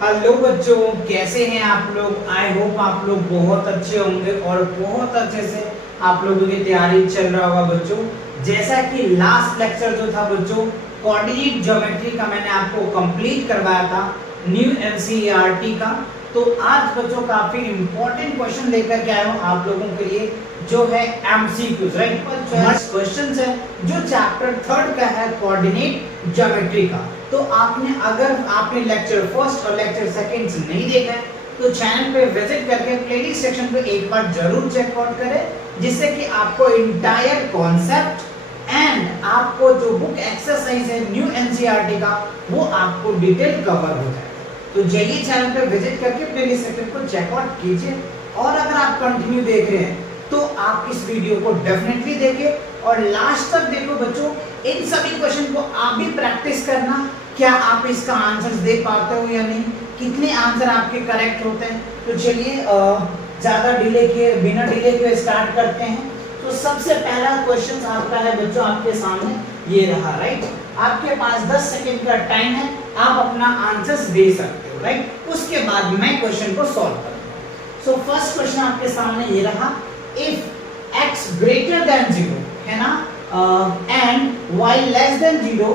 Hello बच्चों, कैसे हैं आप लोग। आई होप आप लोग बहुत अच्छे होंगे और बहुत अच्छे से आप लोगों की तैयारी चल रहा होगा बच्चों। जैसा कि लास्ट लेक्चर जो था बच्चों, कोऑर्डिनेट ज्योमेट्री का मैंने आपको कंप्लीट करवाया था, न्यू एनसीईआरटी का। तो आज बच्चों काफी इंपॉर्टेंट क्वेश्चन लेकर के आया हूँ आप लोगों के लिए, जो है एमसीक्यूज, राइट। क्वेश्चंस है जो चैप्टर 3 का है, कोऑर्डिनेट ज्योमेट्री का। तो अगर आपने लेक्चर फर्स्ट और लेक्चर सेकंड नहीं देखा है तो चैनल पे विजिट करके प्लेलिस्ट सेक्शन पे एक बार जरूर चेकआउट करें, जिससे कि आपको इंटायर कॉन्सेप्ट एंड आपको जो बुक एक्सरसाइज है न्यू एनसीईआरटी का वो आपको डिटेल कवर हो जाए। तो जाइए चैनल पे विजिट करके प्लेलिस्ट सेक्शन को चेकआउट कीजिए। और अगर आप कंटिन्यू देख रहे हैं तो आप इस वीडियो को डेफिनेटली देखें और लास्ट तक देखो बच्चों। इन सभी क्वेश्चन को आप भी प्रैक्टिस करना, क्या आप इसका आंसर दे पाते हो या नहीं, कितने आंसर आपके करेक्ट होते हैं। तो चलिए ज्यादा डिले किए बिना डिले के स्टार्ट करते हैं। तो सबसे पहला क्वेश्चन आपका है बच्चों, आपके सामने ये रहा, राइट। आपके पास 10 सेकंड का टाइम है, आप अपना आंसर्स दे सकते हो, राइट। उसके बाद मैं क्वेश्चन को सॉल्व करूंगा। सो फर्स्ट क्वेश्चन आपके सामने ये रहा, इफ x greater than 0 है ना, and y less than 0,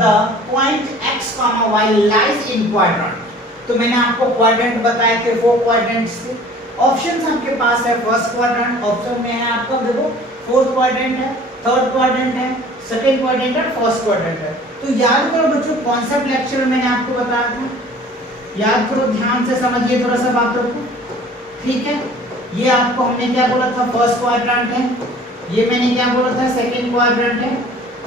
the point x comma y lies in quadrant। तो मैंने आपको क्वाड्रेंट बताए थे, 4 क्वाड्रेंट्स थे। ऑप्शंस आपके पास है फर्स्ट क्वाड्रेंट, ऑप्शन में है आपका देखो फोर्थ क्वाड्रेंट है, थर्ड क्वाड्रेंट है, सेकंड क्वाड्रेंट है, फर्स्ट क्वाड्रेंट है। तो याद करो बच्चों, कॉन्सेप्ट लेक्चर मैंने आपको बताया था, याद करो, ध्यान से समझिए थोड़ा सा बातों को, ठीक है। ये आपको हमने क्या बोला था, फर्स्ट क्वाड्रेंट है, ये मैंने क्या बोला था, सेकंड क्वाड्रेंट है,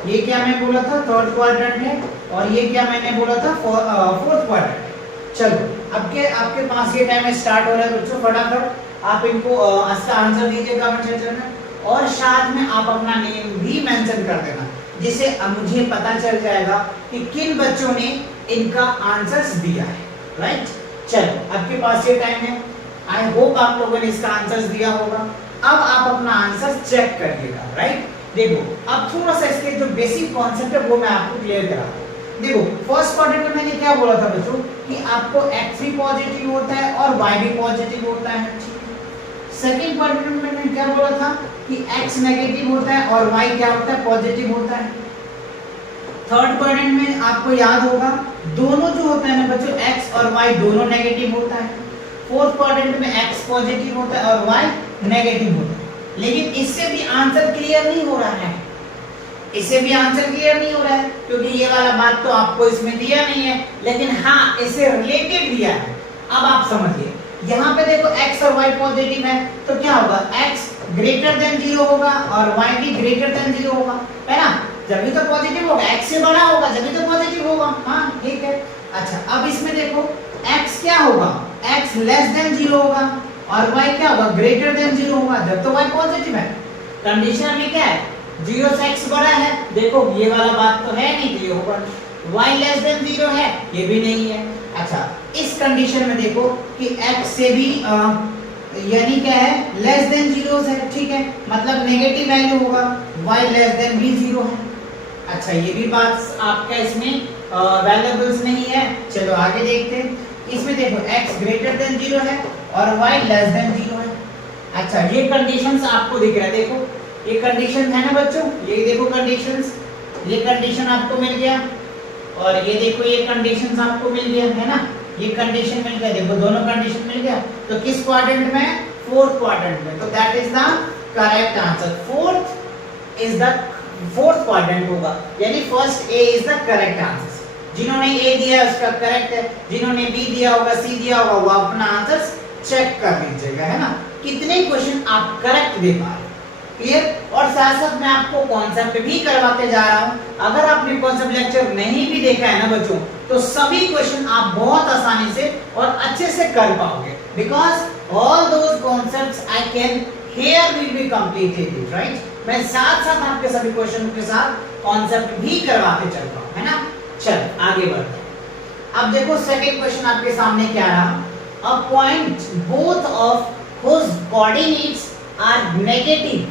ये क्या मैं बोला था, थर्ड क्वाड्रेंट है, और ये क्या मैंने बोला था, फोर्थ क्वाड्रेंट। चलो आपके पास ये टाइम स्टार्ट हो रहा है बच्चों, फटाफट आप इनको इसका आंसर दीजिए कमेंट सेक्शन में, और साथ में आप अपना नेम भी मेंशन कर देना, जिससे मुझे पता चल जाएगा कि किन बच्चों ने इनका आंसर्स दिया है, राइट। चलो आपके पास ये टाइम है, आई होप आप लोगों ने इसका आंसर दिया होगा। अब आप अपना आंसर चेक करिएगा, राइट। देखो अब थोड़ा सा इसके जो बेसिक कॉन्सेप्ट है वो मैं आपको क्लियर करा दूं। देखो फर्स्ट क्वाड्रेंट में मैंने क्या बोला था बच्चों कि आपको x भी पॉजिटिव होता है और y भी पॉजिटिव होता है, ठीक है। सेकंड क्वाड्रेंट में मैंने क्या बोला था कि x नेगेटिव होता है और y क्या होता है, पॉजिटिव होता है। थर्ड क्वाड्रेंट में आपको याद होगा दोनों जो होता है ना बच्चों, x और y दोनों नेगेटिव होता है। फोर्थ क्वाड्रेंट में x पॉजिटिव होता है और y नेगेटिव होता है। लेकिन इससे भी आंसर क्लियर नहीं हो रहा है, इससे भी आंसर क्लियर नहीं हो रहा है, क्योंकि ये वाला बात तो आपको इसमें दिया नहीं है, लेकिन हाँ इससे रिलेटेड दिया है। अब आप समझिए, यहाँ पे देखो x और y पॉजिटिव है, तो क्या होगा, x ग्रेटर देन 0 होगा और y भी ग्रेटर देन 0 होगा, है ना। जब भी तो पॉजिटिव होगा, x से बड़ा होगा जब भी तो पॉजिटिव होगा, हाँ ठीक है। अच्छा अब इसमें देखो x क्या होगा, x लेस देन 0 होगा और y क्या होगा, ग्रेटर देन 0 होगा जब तो y पॉजिटिव है। कंडीशन में क्या है, 0 से x बड़ा है, देखो ये वाला बात तो है नहीं, तो ये होगा। y लेस देन 0 है, ये भी नहीं है। अच्छा इस कंडीशन में देखो कि x से भी यानी क्या है, लेस देन 0 है, ठीक है, मतलब नेगेटिव वैल्यू होगा, y लेस देन भी 0 है। अच्छा ये भी बात आपका इसमें वैल्यूएबल्स नहीं है। चलो आगे देखते हैं, इसमें देखो x ग्रेटर देन 0 है और y लेस देन 0 है। अच्छा ये कंडीशंस आपको दिख रहा है, देखो ये कंडीशन है ना बच्चों, ये देखो कंडीशंस, ये कंडीशन आपको मिल गया और ये देखो ये कंडीशंस आपको मिल गया, है ना, ये कंडीशन मिल गया, देखो दोनों कंडीशन मिल गया। तो किस क्वाड्रेंट में, फोर्थ क्वाड्रेंट में, तो that is the correct answer. Fourth quadrant होगा, यानी first A is the correct answer. जिन्होंने ए दिया उसका करेक्ट है, जिन्होंने बी दिया होगा, सी दिया होगा, वो अपना आंसर चेक कर लीजिएगा, है ना, कितने क्वेश्चन आप करेक्ट दे पा रहे, क्लियर। और साथ साथ मैं आपको कॉन्सेप्ट भी करवाते जा रहा हूं। अगर आपने कॉन्सेप्ट लेक्चर नहीं भी देखा है ना बच्चों, तो सभी क्वेश्चन आप बहुत आसानी से और अच्छे से कर पाओगे, because all those concepts I can hear will be completed, right. मैं साथ साथ आपके सभी क्वेश्चन के साथ कॉन्सेप्ट भी करवाते चल रहा हूं, है ना। चल आगे बढ़ते हैं। अब देखो सेकंड क्वेश्चन आपके सामने क्या रहा, अ point both of whose coordinates are negative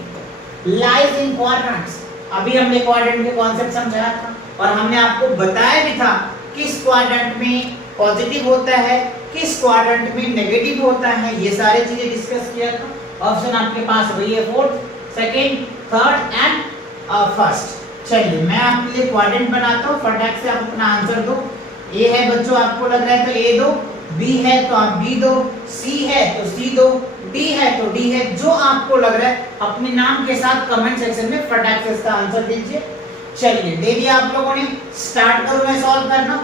lies in quadrants। अभी हमने क्वाड्रेंट के कॉन्सेप्ट समझाया था और हमने आपको बताया भी था किस क्वाड्रेंट में पॉजिटिव होता है, किस क्वाड्रेंट में नेगेटिव होता है, ये सारी चीजें डिस्कस किया था। ऑप्शन आपके पास वही है, fourth, second, third and first. चलिए मैं आपके लिए क्वाड्रेंट बनाता हूँ, फटाक से आप अपना आंसर दो। ए है बच्चों, आपको लग रहा है तो ए दो, बी है तो आप बी दो, सी है तो सी दो, डी है तो डी है, जो आपको लग रहा है अपने नाम के साथ कमेंट सेक्शन में फटाक से इसका आंसर दीजिए। चलिए दे दिया आप लोगों ने, स्टार्ट करूं मैं सॉल्व करना,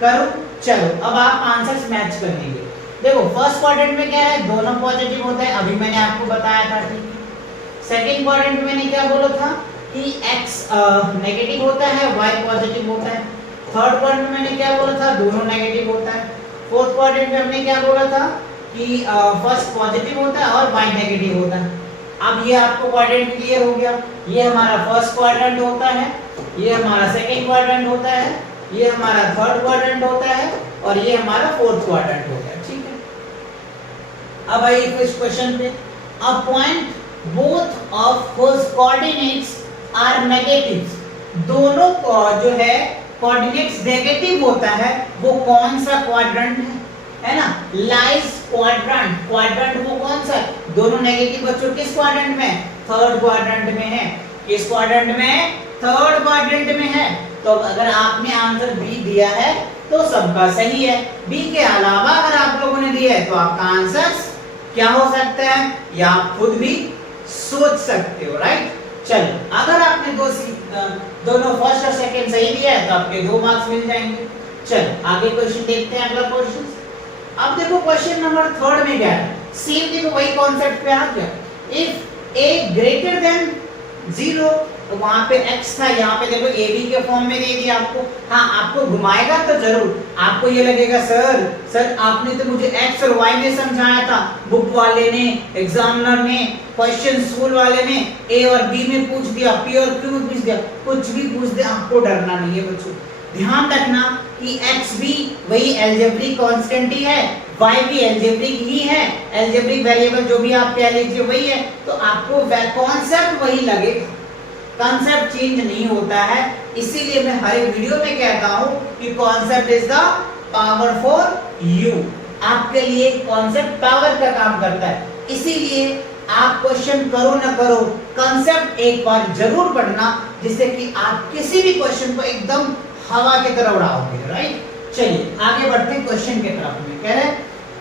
करूं? चलो अब आप आंसर्स मैच कर लेंगे। देखो फर्स्ट क्वाड्रेंट में क्या है, दोनों पॉजिटिव होता है, अभी मैंने आपको बताया था, ठीक है। सेकंड क्वाड्रेंट में मैंने क्या बोला था कि x नेगेटिव होता है, y पॉजिटिव होता है। थर्ड क्वाड्रेंट में मैंने क्या बोला था, दोनों नेगेटिव होता है। फोर्थ क्वाड्रेंट में हमने क्या बोला था कि फर्स्ट पॉजिटिव होता है और y नेगेटिव होता है। अब ये आपको क्वाड्रेंट क्लियर हो गया, ये हमारा फर्स्ट क्वाड्रेंट होता है, ये हमारा सेकंड क्वाड्रेंट होता है, ये हमारा थर्ड क्वाड्रेंट होता है और ये हमारा फोर्थ क्वाड्रेंट होता है, ठीक है। अब आइए इस क्वेश्चन पे, a point both of whose coordinates are negative, दोनों को जो है कोऑर्डिनेट्स नेगेटिव होता है, वो कौन सा क्वाड्रेंट है ना, लाइज क्वाड्रेंट। क्वाड्रेंट वो कौन सा, दोनों नेगेटिव बच्चों किस क्वाड्रेंट में, थर्ड क्वाड्रेंट में है। किस क्वाड्रेंट में, थर्ड क्वाड्रेंट में है। तो अगर आपने आंसर बी दिया है तो सबका सही है, बी के अलावा अगर आप लोगों ने दिया है तो आपका आंसर क्या हो सकता है, या आप खुद भी सोच सकते हो, राइट। चलो अगर आपने दोनों फर्स्ट और सेकंड सही दिया है तो आपके 2 मार्क्स मिल जाएंगे। चलो आगे क्वेश्चन देखते हैं, अगला क्वेश्चन। अब देखो क्वेश्चन नंबर 3 में क्या है, सेम देखो वही कॉन्सेप्ट पे आ गया। इफ a ग्रेटर देन 0, तो वहां पे x था, यहाँ पे देखो ab के फॉर्म में दे दिया आपको। हाँ आपको घुमाएगा तो जरूर, आपको ये लगेगा सर आपने तो मुझे x और y में समझाया था, बुक वाले ने, एग्जामिनर ने, क्वेश्चन स्कूल वाले ने a और b में पूछ दिया, p और q में पूछ दिया, कुछ भी पूछ दे, आपको डरना नहीं है बच्चों। ध्यान रखना कि x भी वही एल्जेब्रिक कांस्टेंट ही है, y भी एल्जेब्रिक ही है, एल्जेब्रिक वेरिएबल जो भी आप कह लीजिए वही है, तो आपको कॉन्सेप्ट वही लगेगा, कॉन्सेप्ट चेंज नहीं होता है। इसीलिए मैं हर एक वीडियो में कहता हूं कि concept is the power for you, आपके लिए कॉन्सेप्ट पावर का काम करता है। इसीलिए आप क्वेश्चन करो ना करो, कॉन्सेप्ट एक बार जरूर पढ़ना, जिससे कि आप किसी भी क्वेश्चन को एकदम हवा की तरह उड़ाओगे, राइट। चलिए आगे बढ़ते हैं क्वेश्चन के तरफ में। कह रहे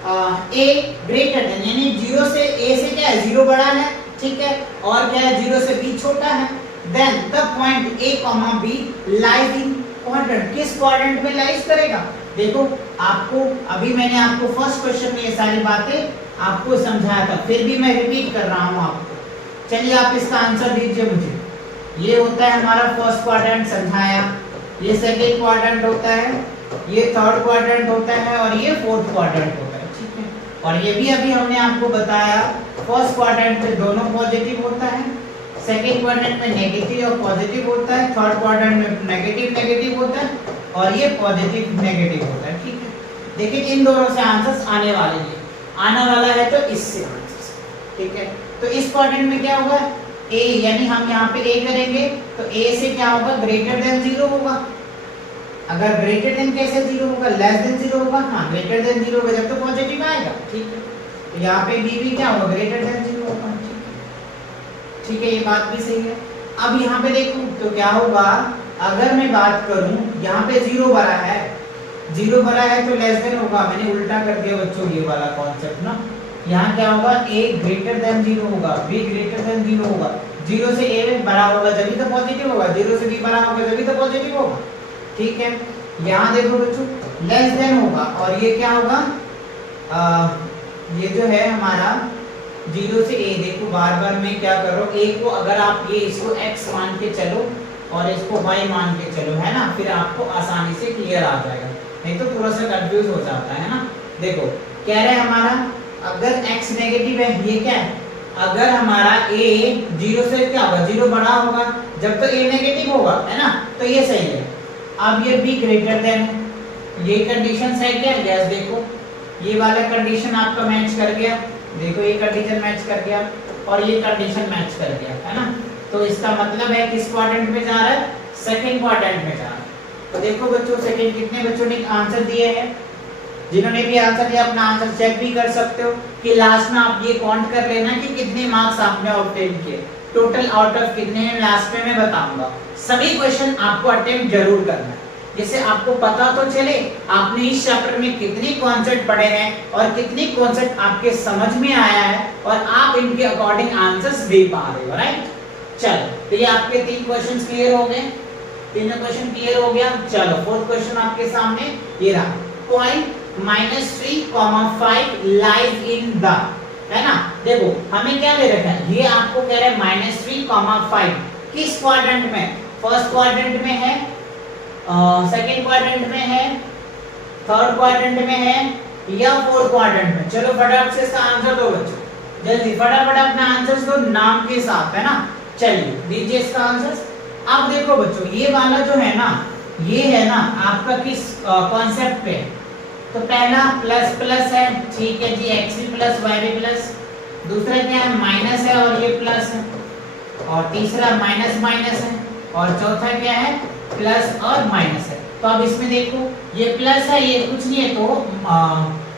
a ग्रेटर देन, यानी 0 से a से क्या है, 0 बड़ा है, ठीक है, और क्या है 0 से b छोटा है। Then the point a, b lies in quadrant, किस क्वाड्रेंट में लाइज करेगा। देखो आपको अभी मैंने आपको फर्स्ट क्वेश्चन में ये सारी बातें आपको समझाया था, फिर भी मैं रिपीट कर रहा हूं आपको। चलिए आप इसका आंसर दीजिए मुझे। ये होता है हमारा फर्स्ट क्वाड्रेंट, समझाया, ये सेकंड क्वाड्रेंट होता है, ये थर्ड क्वाड्रेंट होता है और ये फोर्थ क्वाड्रेंट होता है, ठीक है। और ये भी अभी हमने आपको बताया, फर्स्ट क्वाड्रेंट में दोनों पॉजिटिव होता है, सेकंड क्वाड्रेंट में नेगेटिव और पॉजिटिव होता है, थर्ड क्वाड्रेंट में नेगेटिव नेगेटिव होता है और ये पॉजिटिव नेगेटिव होता है, ठीक है। देखिए इन दोनों से आंसर्स आने वाले हैं, आने वाला है तो इससे आंसर्स, ठीक है। तो इस क्वाड्रेंट में क्या होगा, a, यानी हम यहाँ पे a करेंगे तो a से क्या होगा, ग्रेटर देन 0 होगा। अगर ग्रेटर देन कैसे 0 होगा, लेस देन 0 होगा। हाँ ग्रेटर देन 0 होगा जब तो पॉजिटिव आएगा, ठीक है। तो यहाँ पे b भी क्या होगा, ग्रेटर देन 0 होगा, ठीक है, ये बात भी सही है। अब यहाँ पे देखो तो क्या होगा, अगर मैं बात करूं यहाँ पे 0 बड़ा है, 0 बड़ा है तो लेस देन होगा, मैंने उल्टा कर दिया बच्चों ये वाला कॉन्सेप्ट ना। यहाँ क्या होगा, a ग्रेटर देन 0 होगा, b ग्रेटर देन 0 होगा, 0 से a में बड़ा होगा जब तो पॉजिटिव होगा, 0 से b बड़ा होगा जब तो पॉजिटिव होगा, ठीक है। यहाँ देखो बच्चों लेस देन होगा और ये क्या होगा, ये जो है हमारा 0 से a, देखो बार बार मैं क्या कर रहा हूँ, a को अगर आप ये इसको x मान के चलो और इसको y मान के चलो, है ना, फिर आपको आसानी से क्लियर आ जाएगा, नहीं तो थोड़ा सा कंफ्यूज हो जाता है ना। देखो कह रहे हैं हमारा अगर x नेगेटिव है, ये क्या है, अगर हमारा a 0 से क्या होगा, 0 बड़ा होगा जब तो a नेगेटिव होगा, है ना, तो ये सही है। अब ये b ग्रेटर देन है, ये कंडीशन है क्या, यस, देखो ये वाला कंडीशन आपका मैच कर गया, देखो ये कंडीशन मैच कर गया और ये कंडीशन मैच कर गया, है ना। तो इसका मतलब है किस क्वाड्रेंट में जा रहा है, सेकंड क्वाड्रेंट में जा रहा है। तो देखो बच्चों सेकंड कितने बच्चों ने आंसर दिए हैं। जिन्होंने भी आंसर दिया अपना आंसर चेक भी कर सकते हो कि लास्ट में आप ये काउंट कर लेना कि कितने मार्क्स आपने ऑब्टेन किए, टोटल आउट ऑफ कितने हैं लास्ट में मैं बताऊंगा। सभी क्वेश्चन आपको अटेम्प्ट जरूर करना है, जिससे आपको पता तो चले आपने इस चैप्टर में कितने कॉन्सेप्ट पढ़े हैं और कितने कॉन्सेप्ट आपके समझ में आया है और आप इनके अकॉर्डिंग आंसर्स दे पा रहे हो, राइट। चलो तो ये आपके 3 क्वेश्चंस क्लियर हो गए, तीनों क्वेश्चन क्लियर हो गया। चलो फोर्थ क्वेश्चन आपके सामने ये रहा, पॉइंट -3,5 लाइज इन द, है ना। देखो हमें क्या दे रखा है, ये आपको कह रहा है -3,5 किस क्वाड्रेंट में, फर्स्ट क्वाड्रेंट में है, सेकंड क्वाड्रेंट में है, थर्ड क्वाड्रेंट में है या फोर्थ क्वाड्रेंट में। चलो फटाफट से इसका आंसर दो बच्चों, जल्दी फटाफट अपना आंसर दो नाम के साथ, है ना। चलिए दीजिए इसका आंसर। अब देखो बच्चों ये वाला जो है ना, ये है ना आपका किस कॉन्सेप्ट पे, तो पहला प्लस प्लस है, ठीक है जी, x भी प्लस y भी प्लस, दूसरा क्या है माइनस है और ये प्लस है, और तीसरा माइनस माइनस है, और चौथा क्या है प्लस और माइनस है। तो अब इसमें देखो ये प्लस है, ये कुछ नहीं है, तो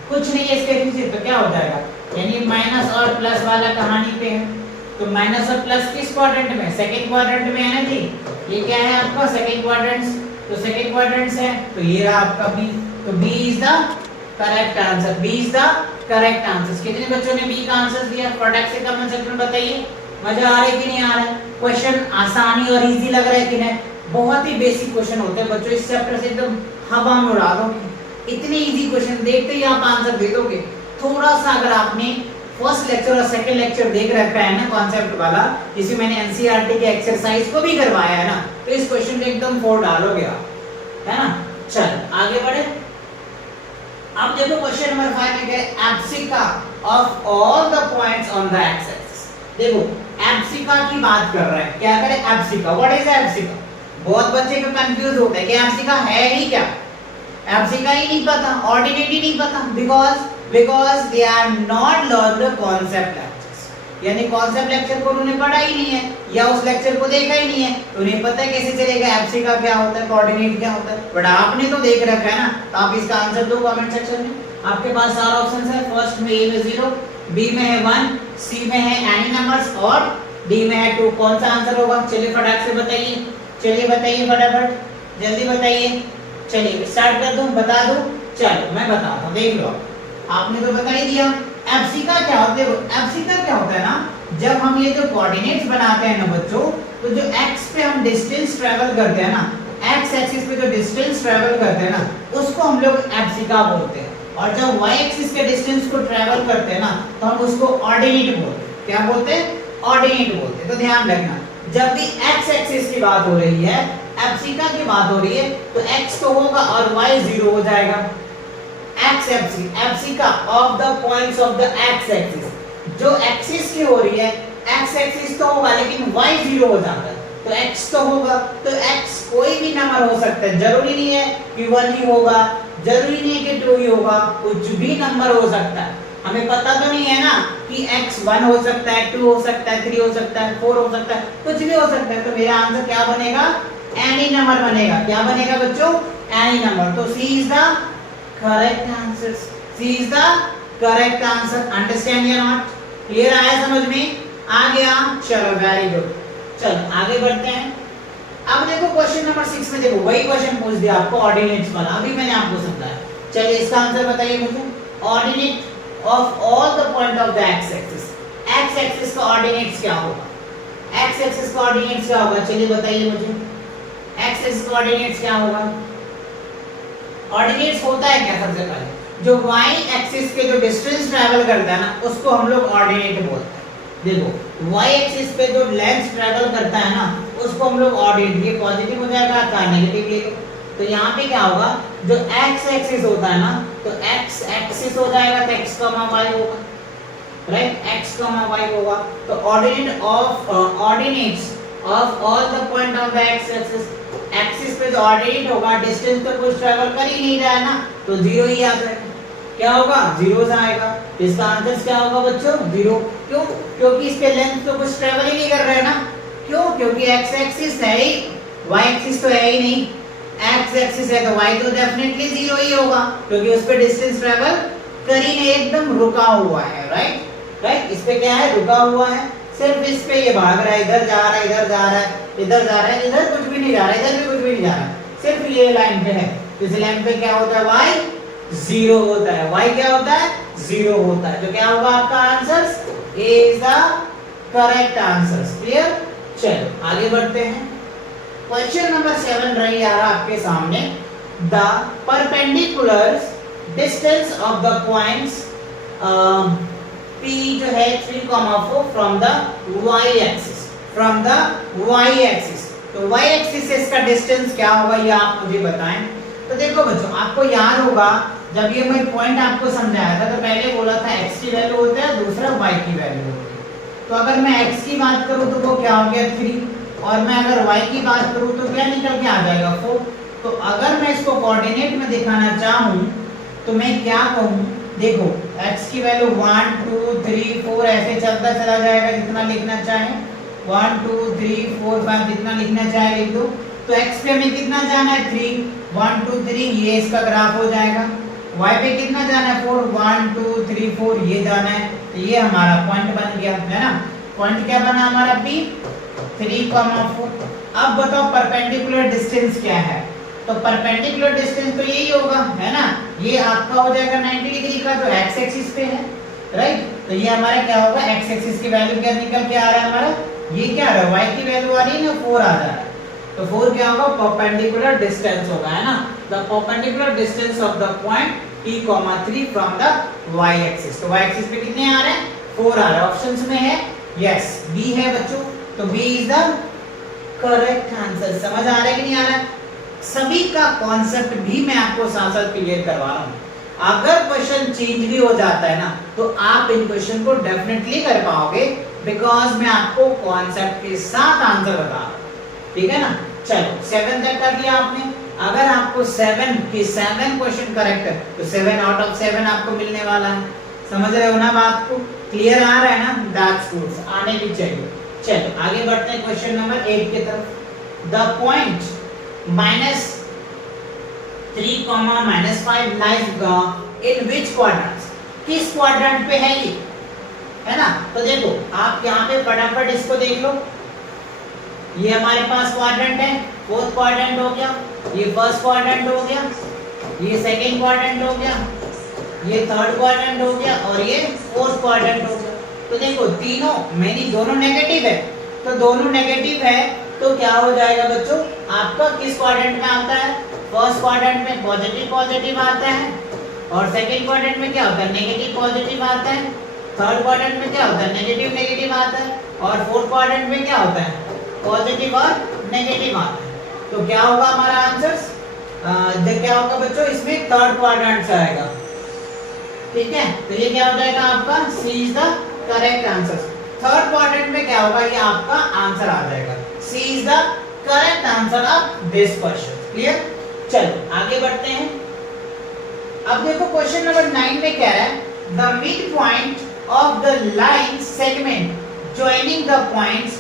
कुछ नहीं है इसके पीछे, तो क्या हो जाएगा, यानी माइनस और प्लस वाला कहानी पे है। तो माइनस और प्लस किस क्वाड्रेंट में, सेकंड क्वाड्रेंट में है ना जी, ये क्या है आपका सेकंड क्वाड्रेंट, तो सेकंड क्वाड्रेंट है, तो ये रहा आपका बी, तो B is the correct answer, B is the correct answer. कितने बच्चों ने बी का आंसर दिया, फटाक से कमेंट सेक्शन में बताइए। मजा आ रहा है कि नहीं आ रहा है, क्वेश्चन आसानी और इजी लग रहा है कि नहीं, बहुत ही बेसिक क्वेश्चन होते हैं बच्चों, इस चैप्टर से एकदम हवा में उड़ा दोगे, इतने इजी क्वेश्चन देखते ही आप आंसर दे दोगे। थोड़ा सा अगर आपने फर्स्ट लेक्चर और सेकंड लेक्चर देख रखा है ना कॉन्सेप्ट वाला, जिसमें मैंने एनसीईआरटी के एक्सरसाइज को भी करवाया है ना, तो इस क्वेश्चन को एकदम फोड़ डालोगे आप, है ना। चल आगे बढ़े। अब देखो क्वेश्चन नंबर 5 में कह रहे abscissa of all the points on the x axis. देखो एब्सिका की बात कर रहा है, क्या करे एब्सिका, व्हाट इज एब्सिका। बहुत बच्चे को कंफ्यूज होता है कि एब्सिका है ही क्या, एब्सिका ही नहीं पता, ऑर्डिनेट ही नहीं पता, because they are not learn the concept lectures, यानी कॉन्सेप्ट लेक्चर को उन्होंने पढ़ा ही नहीं है या उस लेक्चर को देखा ही नहीं है, तो उन्हें पता कैसे चलेगा एब्सिका क्या होता है, कोऑर्डिनेट क्या होता है। बट आपने तो देख रखा है ना, तो आप इसका आंसर दो कमेंट सेक्शन में। आपके पास सारा ऑप्शंस है, फर्स्ट में ए में 0, बी में है 1, सी में है एनी नंबर्स और डी में है 2। कौन सा आंसर होगा, चलिए फटाक से बताइए, चलिए बताइए फटाफट, जल्दी बताइए। चलिए स्टार्ट कर दूं, बता दूं, चलो मैं बताता हूं, देख लो आपने तो बता ही दिया। एब्सिका क्या होता है, एब्सिका क्या होता है ना, जब हम ये जो कोऑर्डिनेट्स बनाते हैं ना बच्चों, तो जो x पे हम डिस्टेंस ट्रेवल करते हैं ना, x एक्सिस पे जो डिस्टेंस ट्रेवल करते हैं ना, उसको हम लोग एब्सिका बोलते हैं, और जब y एक्सिस के डिस्टेंस को ट्रेवल करते हैं ना, तो हम उसको ऑर्डिनेट बोलते हैं। क्या बोलते हैं, ऑर्डिनेट बोलते हैं। तो ध्यान रखना, जब भी x एक्सिस की बात हो रही है, एब्सिका की बात हो रही है, तो x तो होगा और y 0 हो जाएगा। x abscissa of the points of the x axis, जो एक्सिस की हो रही है, x एक्सिस तो होगा लेकिन y 0 हो जाता है, तो x तो होगा, तो x कोई भी नंबर हो सकता है, जरूरी नहीं है कि 1 ही होगा, जरूरी नहीं है कि 2 ही होगा, कुछ भी नंबर हो सकता है। हमें पता तो नहीं है ना कि x 1 हो सकता है, 2 हो सकता है, 3 हो सकता है, 4 हो सकता है, कुछ भी हो सकता है। तो मेरा आंसर क्या बनेगा, एनी नंबर बनेगा। क्या बनेगा बच्चों, एनी नंबर। तो C is the correct answer, C is the correct answer. Understand या नॉट, क्लियर आया समझ में, आ गया, चलो वेरी गुड। चलो आगे बढ़ते हैं। अब देखो क्वेश्चन नंबर 6 में देखो वही क्वेश्चन पूछ दिया आपको ऑर्डिनेट्स वाला, अभी मैंने आपको समझाया। चलिए इसका आंसर बताइए मुझे, ordinate of all the point of the x axis, x axis का ऑर्डिनेट्स क्या होगा, एक्स एक्सिस का ऑर्डिनेट्स क्या होगा, चलिए बताइए मुझे, एक्स एक्सिस का ऑर्डिनेट्स क्या होगा। ऑर्डिनेट्स होता है क्या, सबसे पहले जो y एक्सिस के जो डिस्टेंस ट्रैवल करता है ना, उसको हम लोग ऑर्डिनेट बोलते हैं। देखो y एक्सिस पे जो लेंथ ट्रैवल करता है ना, उसको हम लोग ऑर्डिनेट, ये पॉजिटिव हो जाएगा का नेगेटिव ले लो, तो यहाँ पे क्या होगा, जो x एक्सिस होता है ना, तो x एक्सिस हो जाएगा तो x, y होगा, राइट, x, y होगा। तो ordinate of ordinates of all the point of the x axis, axis पे जो ऑर्डिनेट होगा, डिस्टेंस तो कुछ ट्रैवल कर ही नहीं रहा है ना, तो 0 ही आ जाएगा। क्या होगा, 0 से आएगा। इसका आंसर क्या होगा बच्चों, 0। क्यों, क्योंकि इसके लेंथ तो कुछ ट्रैवल ही नहीं कर रहा है ना। क्यों, क्योंकि x एक्सिस है ही, y एक्सिस तो है ही नहीं, एक्स एक्सिस है तो y तो डेफिनेटली 0 ही होगा क्योंकि उस पे डिस्टेंस ट्रेवल कर ही नहीं, एकदम रुका हुआ है, राइट। इस पे क्या है, रुका हुआ है, सिर्फ इस पे ये भाग रहा है, इधर जा रहा है, इधर जा रहा है, इधर जा रहा है, इधर कुछ भी नहीं जा रहा है, इधर भी कुछ भी नहीं जा रहा है, सिर्फ ये लाइन पे है। इस लाइन पे क्या होता है, y 0 होता है, y क्या होता है, 0 होता है। तो क्या होगा आपका answer, A is the correct answer. Clear. चलो आगे बढ़ते हैं। क्वेश्चन नंबर 7 रही आ रहा आपके सामने, the perpendicular distance of the points P जो है 3,4 from the y axis, from the y axis. तो y एक्सिस से इसका डिस्टेंस क्या होगा ये आप मुझे बताएं। तो देखो बच्चों, आपको याद होगा जब ये मैं पॉइंट आपको समझाया था तो पहले बोला था x की वैल्यू होता है, दूसरा y की वैल्यू होती है। तो अगर मैं x की बात करूं तो वो क्या हो गया 3, और मैं अगर y की बात करूं तो क्या निकल के आ जाएगा 4। तो अगर मैं इसको कोऑर्डिनेट में दिखाना चाहूं तो मैं क्या कहूं, देखो x की वैल्यू 1 2 3 4 ऐसे चलता चला जाएगा, जितना लिखना चाहे 1 2 3 4 5 जितना लिखना चाहे लिख दो। तो x पे हमें कितना जाना है 3, 1 2 3 ये इसका ग्राफ हो जाएगा। y पे कितना जाना है 4, 1 2 3 4 ये जाना है। तो ये हमारा पॉइंट बन गया है ना। पॉइंट क्या बना हमारा P 3,4। अब बताओ परपेंडिकुलर डिस्टेंस क्या है। तो परपेंडिकुलर डिस्टेंस तो यही होगा, है ना, ये आपका हो जाएगा 90 डिग्री का, जो एक्स एक्सिस पे है, राइट। तो ये हमारा क्या होगा, एक्स एक्सिस की वैल्यू क्या निकल के आ रहा है हमारा, ये क्या आ रहा है, वाई की वैल्यू आ रही है ना 4 आ रहा है। तो 4 क्या होगा, परपेंडिकुलर डिस्टेंस होगा, है ना, the perpendicular distance of the point P, 3 from the y axis. तो y एक्सिस पे कितने आ रहे हैं, 4 आ रहा है। ऑप्शंस में है यस B है बच्चों, तो B is the correct answer. समझ आ रहा है कि नहीं आ रहा है। सभी का कॉन्सेप्ट भी मैं आपको साथ साथ क्लियर करवा रहा हूं। अगर क्वेश्चन चेंज भी हो जाता है ना तो आप इन क्वेश्चन को डेफिनेटली कर पाओगे, बिकॉज मैं आपको कॉन्सेप्ट के साथ आंसर बता रहा हूं, ठीक है ना। चलो 7 तक कर लिया आपने। अगर आपको 7 के 7 क्वेश्चन करेक्ट है तो 7 आउट ऑफ 7 आपको मिलने वाला है। समझ रहे हो ना बात को, क्लियर आ रहा है ना, दैट्स गुड, आने भी चाहिए। चलो आगे बढ़ते हैं क्वेश्चन नंबर 8 की तरफ। The point -3, -5 lies in which quadrant, किस क्वाड्रेंट पे है ये, है ना। तो देखो आप यहाँ पे फटाफट इसको देख लो। ये हमारे पास क्वाड्रेंट है, फोर्थ क्वाड्रेंट हो गया, ये फर्स्ट क्वाड्रेंट हो गया, ये सेकंड क्वाड्रेंट हो गया, ये थर्ड क्वाड्रेंट हो गया और ये फोर्थ क्वाड्रेंट हो गया। तो देखो तीनों मेरी दोनों नेगेटिव है, तो दोनों नेगेटिव है तो क्या हो जाएगा बच्चों, आपका किस क्वाड्रेंट में आता है, फर्स्ट क्वाड्रेंट में पॉजिटिव पॉजिटिव आता है, और सेकंड क्वाड्रेंट में क्या होता है, नेगेटिव पॉजिटिव आता है, थर्ड क्वाड्रेंट में क्या होता है, नेगेटिव नेगेटिव आता है, और फोर्थ क्वाड्रेंट में क्या होता है, पॉजिटिव और नेगेटिव आता है। तो क्या होगा हमारा आंसर, क्या होगा बच्चों, इसमें थर्ड क्वाड्रेंट से आएगा, ठीक है। तो ये क्या हो जाएगा आपका, C is the correct answer. Third quadrant में क्या होगा, ये आपका आंसर आ जाएगा, C is the correct answer of this question. Clear. चलो आगे बढ़ते हैं। अब देखो क्वेश्चन नंबर 9 में क्या है, the mid point of the line segment joining the points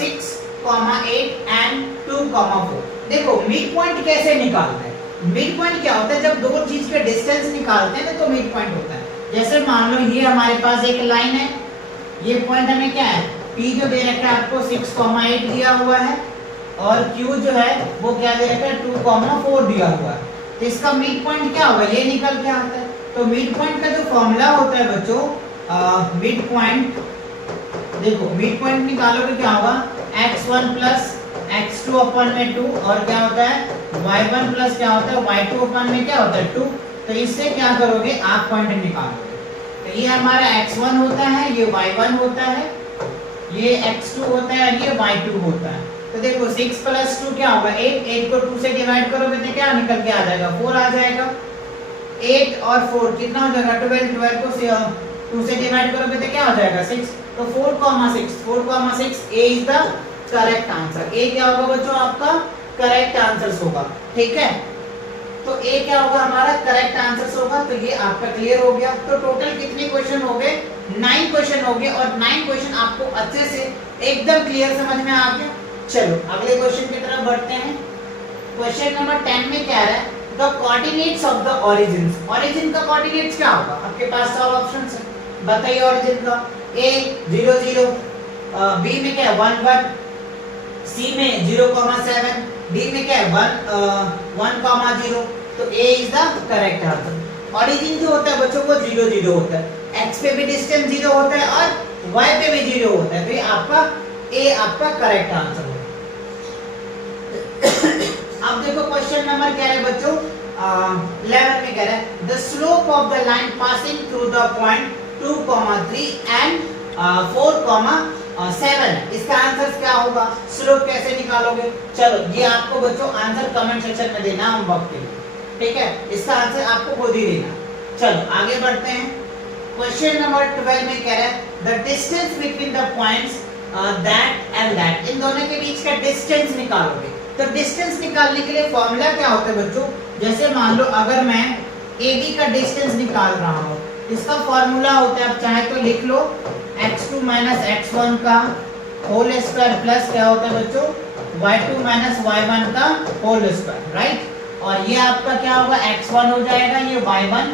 6, 8 and 2, 4। देखो मिड पॉइंट कैसे निकालते हैं। मिड पॉइंट क्या होता है, जब दो चीज के डिस्टेंस निकालते हैं तो मिड पॉइंट होता है। जैसे मान लो ये हमारे पास एक लाइन है, ये पॉइंट हमें क्या है, P जो दे रखा है आपको 6, 8 दिया हुआ है, और Q जो है वो क्या दे रखा है 2, 4 दिया हुआ है। तो इसका मिड पॉइंट क्या होगा, ये निकल के आता है। तो मिड पॉइंट का जो फॉर्मूला होता है बच्चों, मिड पॉइंट, देखो मिड पॉइंट निकालोगे क्या होगा, x1 प्लस x2 अपन में 2, और क्या होता है y1 प्लस क्या होता है y2 अपन में क्या होता है 2। तो इससे क्या करोगे, आप पॉइंट निकालोगे। तो ये हमारा x1 होता है, ये y1 होता है, ये x2 होता है, ये y2 होता है। तो देखो 6 प्लस 2 क्या होगा, 8, 8 को 2 से डिवाइड करोगे तो क्या निकल के आ जाएगा, 4 आ जाएगा। 8 और 4 कितना हो जाएगा, 12, 12 को 2 से डिवाइड करोगे तो क्या हो जाएगा 6। तो 4,6 ए इज द करेक्ट आंसर। ए क्या होगा बच्चों, आपका करेक्ट आंसर होगा, ठीक है। तो ए क्या होगा हमारा करेक्ट आंसर होगा। तो ये आपका क्लियर हो गया। तो टोटल कितने क्वेश्चन हो गए, 9 क्वेश्चन हो गए, और 9 क्वेश्चन आपको अच्छे से एकदम क्लियर समझ में आ गया। चलो अगले क्वेश्चन की तरफ बढ़ते हैं। क्वेश्चन नंबर 10 में क्या है, the coordinates of the origins. Origin का कोऑर्डिनेट्स क्या होगा, आपके पास सब ऑप्शंस है, बताइए ओरिजिन का। ए 0 0, बी में क्या है 1 1, सी में 0,7, डी में क्या है 1,0। तो A is the correct answer. Origin जो होता है बच्चों वो 0 0 होता है, एक्स पे भी डिस्टेंस 0 होता है और वाई पे भी 0 होता है, तो ये आपका ए आपका करेक्ट आंसर होगा। अब देखो क्वेश्चन नंबर क्या है बच्चों, 11 में कह रहा है the slope of the line passing through the point 2,3 and 4,7। इसका आंसर क्या होगा, स्लोप कैसे निकालोगे। चलो ये आपको बच्चों आंसर कमेंट सेक्शन में देना होमवर्क के लिए, ठीक है, इसका आंसर आपको खुद ही देना। चलो आगे बढ़ते हैं। क्वेश्चन नंबर 12 में कह रहा है the distance between the points that and that. इन दोनों के बीच का डिस्टेंस निकालोगे। तो डिस्टेंस निकालने के लिए फॉर्मूला क्या होता है बच्चों, जैसे मान लो अगर मैं AB का डिस्टेंस निकाल रहा हूँ, इसका फॉर्मूला होता है, आप चाहे तो लिख लो x2 - x1 का होल स्क्वायर प्लस क्या होता है बच्चों y2 - y1 का होल स्क्वायर, राइट। और ये आपका क्या होगा x1 हो जाएगा, ये y1,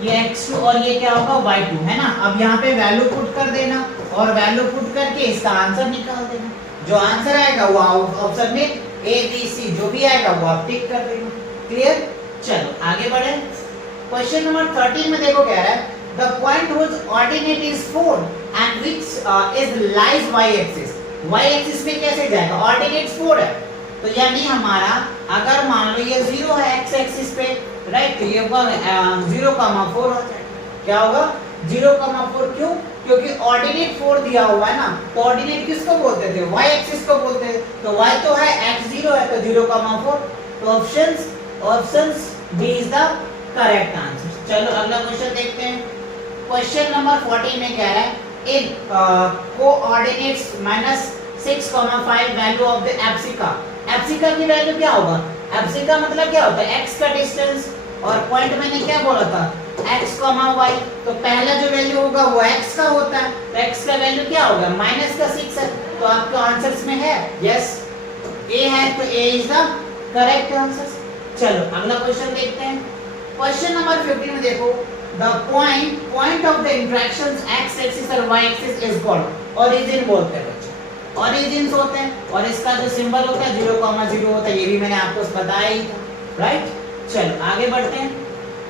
ये x2 और ये क्या होगा y2, है ना। अब यहाँ पे वैल्यू पुट कर देना और वैल्यू पुट करके इसका आंसर निकाल देना। जो आंसर आएगा वो ऑप्शन में A B C जो भी आएगा वो आप टिक कर देना। क्लियर। चलो आगे बढ़े। क्वेश्चन नंबर 13 में देखो कह रहा है the point whose ordinate is 4 and which is lies y axis। y axis में कैसे जाएगा, ऑर्डिनेट 4 है, तो यानी हमारा अगर मान लो ये 0 है x एक्सिस पे, राइट, तो ये 0,4 हो जाएगा। क्या होगा 0,4, क्यों, क्योंकि ऑर्डिनेट 4 दिया हुआ है ना, तो ऑर्डिनेट किसको बोलते थे, y एक्सिस को बोलते हैं, तो y तो है x0 है, तो 0,4, तो options B is the correct answer. चलो अगला क्वेश्चन देखते हैं। क्वेश्चन नंबर 14 में कह रहा है इन कोऑर्डिनेट्स -6,5 वैल्यू ऑफ द एब्सिका। एब्सिका की वैल्यू क्या होगा, एब्सिका मतलब क्या होता है x का डिस्टेंस, और पॉइंट मैंने क्या बोला था x, y, तो पहला जो वैल्यू होगा वो x का होता है, तो x का वैल्यू क्या होगा -6 है, तो आपके आंसर्स में है यस A है, तो A is the correct answer. चलो अगला क्वेश्चन देखते हैं। क्वेश्चन नंबर 15 में देखो the point of the interactions x axis और y axis is called origin बोलते हैं बच्चों, ओरिजिन्स होते हैं, और इसका जो सिंबल होता है 0,0 होता है, ये भी मैंने आपको बताया ही था, राइट। चलो आगे बढ़ते हैं।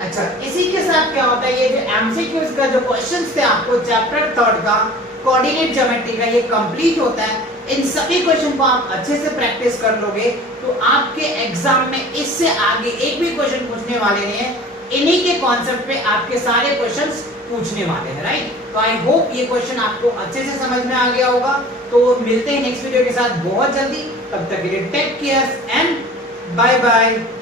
अच्छा इसी के साथ क्या होता है, ये जो एमसीक्यूज का जो क्वेश्चंस थे आपको चैप्टर 3 का कोऑर्डिनेट ज्योमेट्री का ये कंप्लीट होता है। इन सभी क्वेश्चन को आप अच्छे से प्रैक्टिस कर लोगे तो आपके एग्जाम में इससे आगे एक भी क्वेश्चन पूछने वाले नहीं है, इन्हीं के कॉन्सेप्ट पे आपके सारे क्वेश्चंस पूछने वाले हैं, राइट। तो आई होप ये क्वेश्चन आपको अच्छे से समझ में आ गया होगा। तो मिलते हैं नेक्स्ट वीडियो के साथ बहुत जल्दी, तब तक के लिए take care and bye bye.